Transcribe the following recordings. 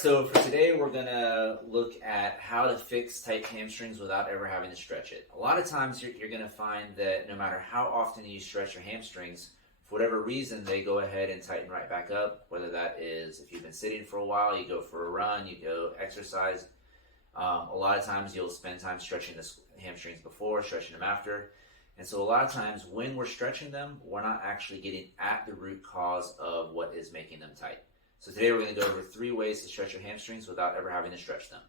so for today we're gonna look at how to fix tight hamstrings without ever having to stretch it. A lot of times you're gonna find that no matter how often you stretch your hamstrings, for whatever reason, they go ahead and tighten right back up, whether that is if you've been sitting for a while, you go for a run, you go exercise. A lot of times you'll spend time stretching the hamstrings before, stretching them after. And so a lot of times when we're stretching them, we're not actually getting at the root cause of what is making them tight. So today we're going to go over 3 ways to stretch your hamstrings without ever having to stretch them.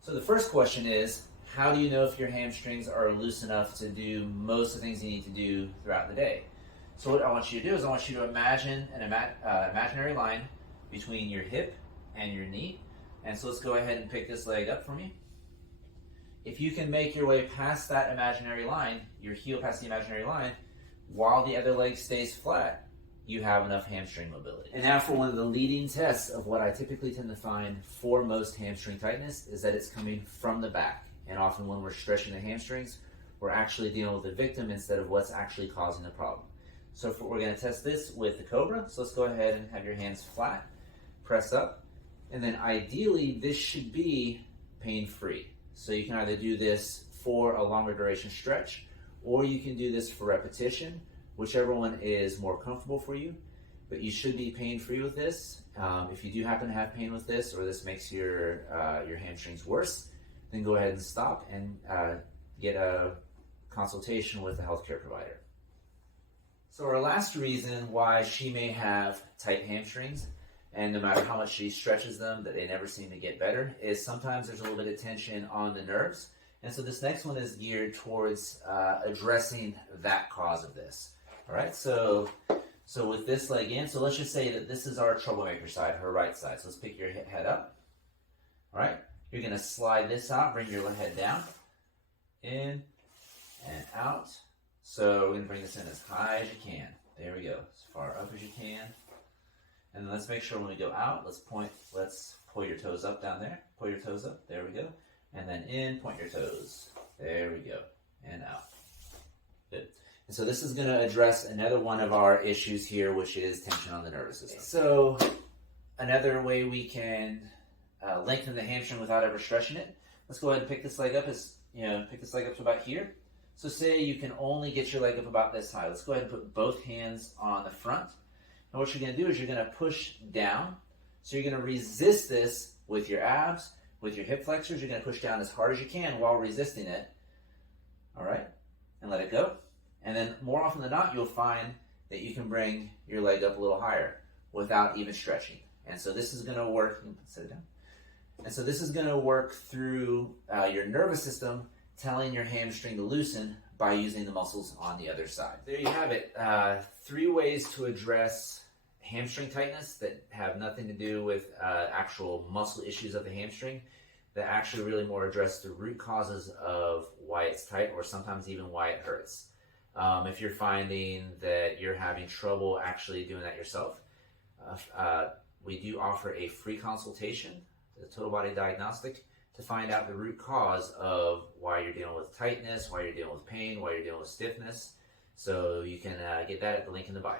So the first question is, how do you know if your hamstrings are loose enough to do most of the things you need to do throughout the day? So what I want you to do is I want you to imagine an imaginary line between your hip and your knee. And so let's go ahead and pick this leg up for me. If you can make your way past that imaginary line, your heel past the imaginary line, while the other leg stays flat, you have enough hamstring mobility. And now for one of the leading tests of what I typically tend to find for most hamstring tightness is that it's coming from the back. And often when we're stretching the hamstrings, we're actually dealing with the victim instead of what's actually causing the problem. So we're going to test this with the Cobra. So let's go ahead and have your hands flat, press up, and then ideally this should be pain-free. So you can either do this for a longer duration stretch, or you can do this for repetition, whichever one is more comfortable for you. But you should be pain-free with this. If you do happen to have pain with this, or this makes your hamstrings worse, then go ahead and stop and get a consultation with a healthcare provider. So our last reason why she may have tight hamstrings, and no matter how much she stretches them, that they never seem to get better, is sometimes there's a little bit of tension on the nerves. And so this next one is geared towards addressing that cause of this. All right, so with this leg in, so let's just say that this is our troublemaker side, her right side. So let's pick your head up. All right, you're gonna slide this out, bring your head down, in and out. So we're gonna bring this in as high as you can. There we go, as far up as you can. And then let's make sure when we go out, let's pull your toes up down there. Pull your toes up, there we go. And then in, point your toes. There we go, and out. Good. And so this is gonna address another one of our issues here, which is tension on the nervous system. So another way we can lengthen the hamstring without ever stretching it. Let's go ahead and pick this leg up pick this leg up to about here. So say you can only get your leg up about this high. Let's go ahead and put both hands on the front. And what you're going to do is you're going to push down. So you're going to resist this with your abs, with your hip flexors. You're going to push down as hard as you can while resisting it. All right? And let it go. And then more often than not, you'll find that you can bring your leg up a little higher without even stretching. And so this is going to work. Sit down. And so this is going to work through your nervous system telling your hamstring to loosen by using the muscles on the other side. There you have it. 3 ways to address hamstring tightness that have nothing to do with actual muscle issues of the hamstring, that actually really more address the root causes of why it's tight, or sometimes even why it hurts. If you're finding that you're having trouble actually doing that yourself, we do offer a free consultation, the total body diagnostic, to find out the root cause of why you're dealing with tightness, why you're dealing with pain, why you're dealing with stiffness. So you can get that at the link in the bio.